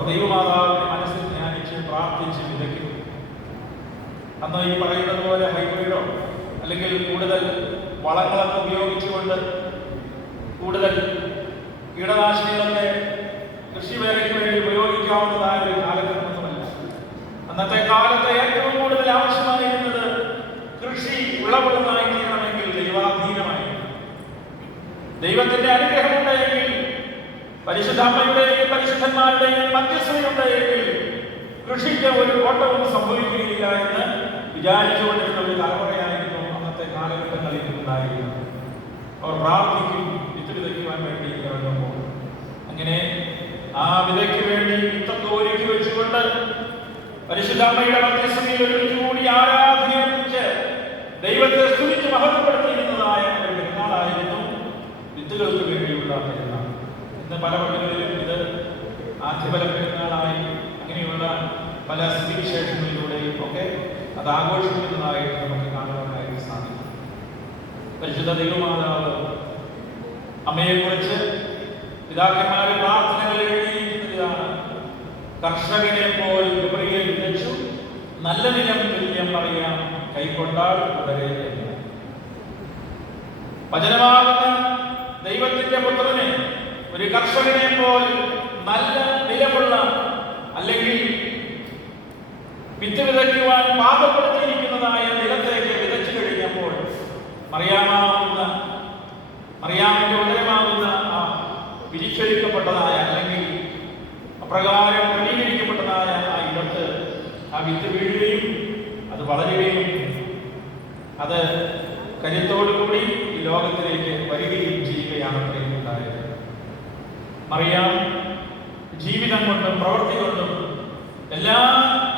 അവർ ദൈവമാതാവിനെ മനസ്സിൽ ധ്യാനിച്ച് പ്രാർത്ഥിച്ച് വിതയ്ക്കും. അന്ന് ഈ പറയുന്നത് പോലെ ഹൈബ്രിഡോ അല്ലെങ്കിൽ കൂടുതൽ വളങ്ങളൊക്കെ ഉപയോഗിച്ചുകൊണ്ട് കൂടുതൽ കീടനാശിനികളൊക്കെ കൃഷിവേലയ്ക്ക് വേണ്ടി ഉപയോഗിക്കാവുന്നതായ ഒരു കാലഘട്ടമൊന്നുമല്ല. അന്നത്തെ കാലത്ത് ഏറ്റവും കൂടുതൽ ആവശ്യമായിരുന്നത് കൃഷി വിളവുള്ളതായി തീരണമെങ്കിൽ ദൈവാധീനമായി, ദൈവത്തിന്റെ അനുഗ്രഹമുണ്ടെങ്കിൽ, പരിശുദ്ധ അമ്മയുടെയും പരിശുദ്ധന്മാരുടെയും മധ്യസ്ഥതയുണ്ടെങ്കിൽ കൃഷിക്ക് ഒരു കോട്ടവും സംഭവിക്കുകയില്ല എന്ന് വിചാരിച്ചുകൊണ്ടിരുന്ന ഒരു തലമുറയായിരുന്നു അന്നത്തെ കാലഘട്ടങ്ങളിൽ ഉണ്ടായിരുന്നത്. അവർ പ്രാർത്ഥിക്കും വിത്ത് വിതയ്ക്കുവാൻ വേണ്ടി ഇറങ്ങുമ്പോൾ. അങ്ങനെ ആ വിതയ്ക്ക് വേണ്ടി വിത്തൊക്കെ ഒരുക്കി വെച്ചുകൊണ്ട് പരിശുദ്ധ അമ്മയുടെ മധ്യസ്ഥതയിൽ ഒരുമിച്ച് കൂടി ആരാധനയെക്കുറിച്ച് ദൈവത്തെ സ്തുതിച്ച് മഹത്വപ്പെടുത്തിയിരുന്നതായ ഒരു പെരുന്നാളായിരുന്നു വിത്തുകൾക്ക് വേണ്ടിയുള്ള പെരുന്നാൾ. ഇന്ന് പല പള്ളികളിലും ഇത് ആദ്യഫല പെരുന്നാളായി അങ്ങനെയുള്ള പല സ്ഥിതിവിശേഷങ്ങളിലൂടെയും ഒക്കെ അത് ആഘോഷിക്കുന്നതായിട്ട് നമുക്ക് കാണുവാനായിട്ട് സാധിക്കും. പരിശുദ്ധ ദൈവമാതാവ് അമ്മയെക്കുറിച്ച് പിതാക്കന്മാരെ പ്രാർത്ഥനകൾ എഴുതിയിരിക്കുന്നതാണ്. കർഷകനെ പോൽ ഗബ്രിയേൽ വിതച്ചു, നല്ല നിലം തുല്യം പറയാം കൈക്കൊണ്ടാൽ വളരെ. വചനമാകുന്ന ദൈവത്തിന്റെ പുത്രനെ ഒരു കർഷകനെ പോൽ നല്ല നിലമുള്ള അല്ലെങ്കിൽ വിത്ത് വിതയ്ക്കുവാൻ പാകപ്പെടുത്തിയിരിക്കുന്നതായ നിലത്തേക്ക് വിതച്ചു കഴിഞ്ഞപ്പോൾ മറിയാമിന്റെ ഉദരമാകുന്ന ആ വിരിച്ചൊരുക്കപ്പെട്ടതായ അല്ലെങ്കിൽ അപ്രകാരം ക്രമീകരിക്കപ്പെട്ടതായ ആ ഇടത്ത് ആ വിത്ത് വീഴുകയും അത് വളരുകയും അത് കരുത്തോടുകൂടി ഈ ലോകത്തിലേക്ക് വരികയും ചെയ്യുകയാണ് ഉണ്ടായത്. മറിയാം ജീവിതം കൊണ്ടും പ്രവൃത്തി കൊണ്ടും എല്ലാ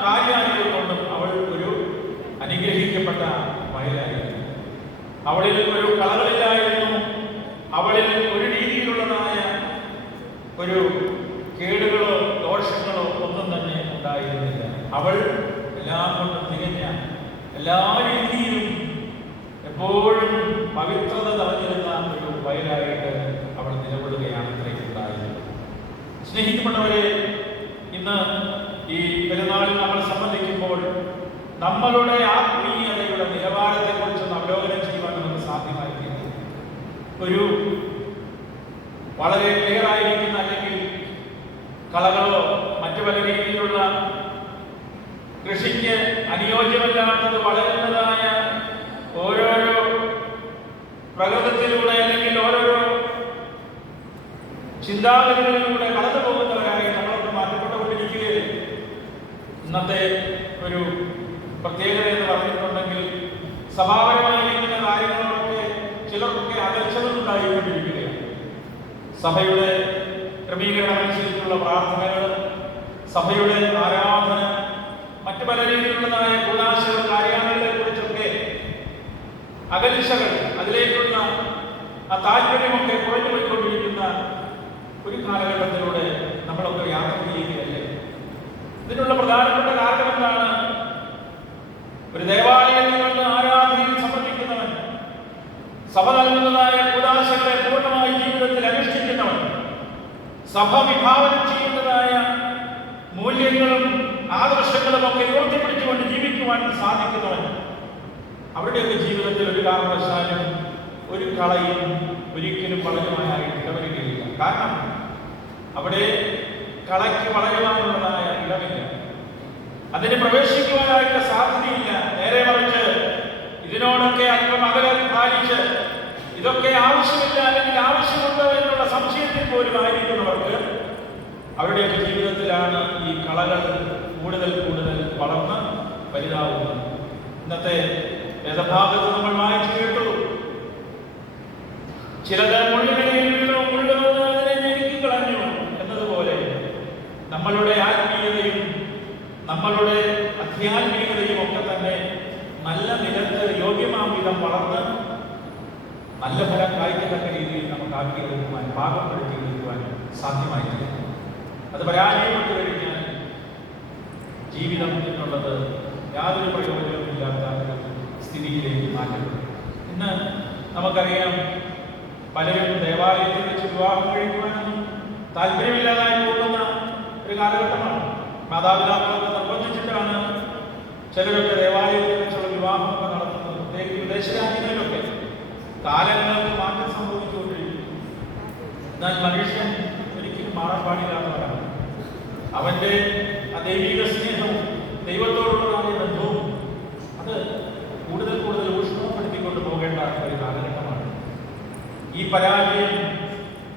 കാര്യാദികൾ കൊണ്ടും അവൾ ഒരു അനുഗ്രഹിക്കപ്പെട്ട വയലായിരുന്നു. അവളിൽ ഒരു കളകളിലായിരുന്നു. അവളിൽ ഒരു രീതിയിലുള്ളതായ ഒരു കേടുകളോ ദോഷങ്ങളോ ഒന്നും തന്നെ ഉണ്ടായിരുന്നില്ല. അവൾ എല്ലാം കൊണ്ടും തികഞ്ഞ, എല്ലാ രീതിയിലും എപ്പോഴും പവിത്രത നിറഞ്ഞിരുന്ന ഒരു വയലായിട്ട് അവൾ നിലകൊള്ളുകയാണ് ഉണ്ടായത്. സ്നേഹിക്കപ്പെട്ടവരെ, ഇന്ന് ഈ പെരുന്നാളിൽ നമ്മൾ സംബന്ധിക്കുമ്പോൾ നമ്മളുടെ ആത്മീയതയുടെ നിലവാരത്തെക്കുറിച്ചൊന്ന് അവലോകനം ചെയ്യുവാൻ നമുക്ക് സാധ്യമായിരിക്കും. ഒരു വളരെ ക്ലിയർ ആയിരിക്കുന്ന അല്ലെങ്കിൽ കളകളോ മറ്റു പല രീതിയിലുള്ള കൃഷിക്ക് അനുയോജ്യമല്ലാത്തത് വളരുന്നതായ ഓരോരോ പ്രകൃതത്തിലൂടെ അല്ലെങ്കിൽ ഓരോരോ ചിന്താഗതികളിലൂടെ കടന്നു പോകുന്നവരായി നമ്മളൊക്കെ മാറ്റപ്പെട്ടുകൊണ്ടിരിക്കുകയും ഇന്നത്തെ ഒരു പ്രത്യേകത എന്ന് പറഞ്ഞിട്ടുണ്ടെങ്കിൽ സഭാപരമായിരിക്കുന്ന കാര്യങ്ങളൊക്കെ ചിലർക്കൊക്കെ അകൽച്ചകൾ ഉണ്ടായിക്കൊണ്ടിരിക്കുകയാണ്. സഭയുടെ ക്രമീകരണമനുസരിച്ചുള്ള പ്രാർത്ഥനകൾ, സഭയുടെ ആരാധന, മറ്റു പല രീതിയിലുള്ളതായ കൂടാശകൾ, കാര്യങ്ങളെ കുറിച്ചൊക്കെ അകൽച്ചകൾ, അതിലേക്കുള്ള ആ താല്പര്യമൊക്കെ കുറഞ്ഞു പോയിക്കൊണ്ടിരിക്കുന്ന ഒരു കാലഘട്ടത്തിലൂടെ നമ്മളൊക്കെ യാത്ര ചെയ്യുകയല്ലേ. ഇതിനുള്ള പ്രധാനപ്പെട്ട കാരണം എന്താണ്? ഒരു ദേവാലയത്തിൽ നിന്ന് ആരാധനയിൽ സമർപ്പിക്കുന്നവൻ, സഭ നൽകുന്നതായ കൂടാശകളെ പൂർണ്ണമായി ജീവിതത്തിൽ അനുഷ്ഠിക്കുന്നവൻ, സഭ വിഭാവനം ചെയ്യുന്നതായ മൂല്യങ്ങളും ആദർശങ്ങളും ഒക്കെ ഉയർത്തിപ്പിടിച്ചുകൊണ്ട് ജീവിക്കുവാൻ സാധിക്കുന്നവൻ, അവരുടെയൊക്കെ ജീവിതത്തിൽ ഒരു കാരണവശാലും ഒരു കളയും ഒരിക്കലും വളരുവാനായിട്ട് ഇടവരികയില്ല. കാരണം അവിടെ കളയ്ക്ക് വളരുവാനുള്ളതായ ഇടമില്ല, അതിന് പ്രവേശിക്കുവാനായിട്ട് സാധ്യതയില്ല. നേരെ മറിച്ച് ഇതിനോടൊക്കെ അല്പം അകലം പാലിച്ച് ഇതൊക്കെ ആവശ്യമില്ല അല്ലെങ്കിൽ ആവശ്യമുണ്ടോ എന്നുള്ള സംശയത്തിൽ പോലും ആയിരിക്കുന്നവർക്ക് അവരുടെയൊക്കെ ജീവിതത്തിലാണ് ഈ കളകൾ കൂടുതൽ കൂടുതൽ വളർന്ന് വലുതാവുന്നത്. ഇന്നത്തെ വേദഭാഗത്ത് നമ്മൾ വായിച്ചു കേട്ടു, ചിലത് മുള്ളുകളിൽ അതിനെ ഞെരുക്കിക്കളഞ്ഞു എന്നതുപോലെ നമ്മളുടെ ആത്മീയതയും നമ്മളുടെ അധ്യാത്മികതയും ഒക്കെ തന്നെ നല്ല നിലത്ത് യോഗ്യമാം വിധം വളർന്ന് നല്ല ഫലം കായ്ക്കത്തക്ക രീതിയിൽ നമുക്ക് ആക്കിയെടുക്കുവാൻ, പാകപ്പെടുത്തിയെടുക്കുവാൻ സാധ്യമായിട്ടില്ല. അത് പരാജയപ്പെട്ടു കഴിഞ്ഞാൽ ജീവിതം എന്നുള്ളത് യാതൊരു പ്രയോജനവുമില്ലാത്ത സ്ഥിതിയിലേക്ക് മാറ്റപ്പെടും. ഇന്ന് നമുക്കറിയാം, പലരും ദേവാലയത്തിൽ വെച്ച് വിവാഹം കഴിക്കുവാനൊന്നും താല്പര്യമില്ലാതായി പോകുന്ന ഒരു കാലഘട്ടമാണ്. മാതാപിതാക്കളൊക്കെ നിർബന്ധിച്ചിട്ടാണ് ചിലരൊക്കെ ദേവാലയത്തിൽ വെച്ചുള്ള വിവാഹമൊക്കെ നടത്തുന്നത്. പ്രത്യേകിച്ച് വിദേശ രാജ്യങ്ങളിലൊക്കെ കാലങ്ങൾക്ക് മാറ്റം സംഭവിച്ചുകൊണ്ടിരിക്കുന്നു. എന്നാൽ മനുഷ്യൻ ഒരിക്കലും മാറാൻ പാടില്ലാത്തവരാണ്. അവന്റെ ആ ദൈവിക സ്നേഹവും ദൈവത്തോടുള്ളതായ ബന്ധവും അത് കൂടുതൽ കൂടുതൽ ഊഷ്മപ്പെടുത്തിക്കൊണ്ട് പോകേണ്ട ഒരു കാലഘട്ടമാണ്. ഈ പരാജയം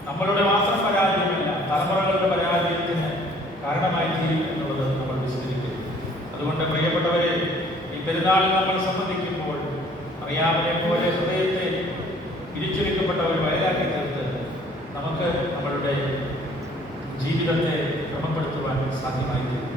നമ്മളുടെ മാത്രം പരാജയമല്ല, തലമുറകളുടെ പരാജയത്തിന് കാരണമായി തീരും എന്നുള്ളത് നമ്മൾ വിസ്മരിക്കുന്നു. അതുകൊണ്ട് പ്രിയപ്പെട്ടവരെ, ഈ പെരുന്നാളിൽ നമ്മൾ സംബന്ധിക്കുമ്പോൾ അറിയാമലെ പോലെ ഹൃദയത്തെ പിരിച്ചെടുക്കപ്പെട്ട ഒരു വയലാക്കി തീർത്ത് നമുക്ക് നമ്മളുടെ ജീവിതത്തെ ക്രമപ്പെടുത്തുവാൻ സാധ്യമായി തീരും.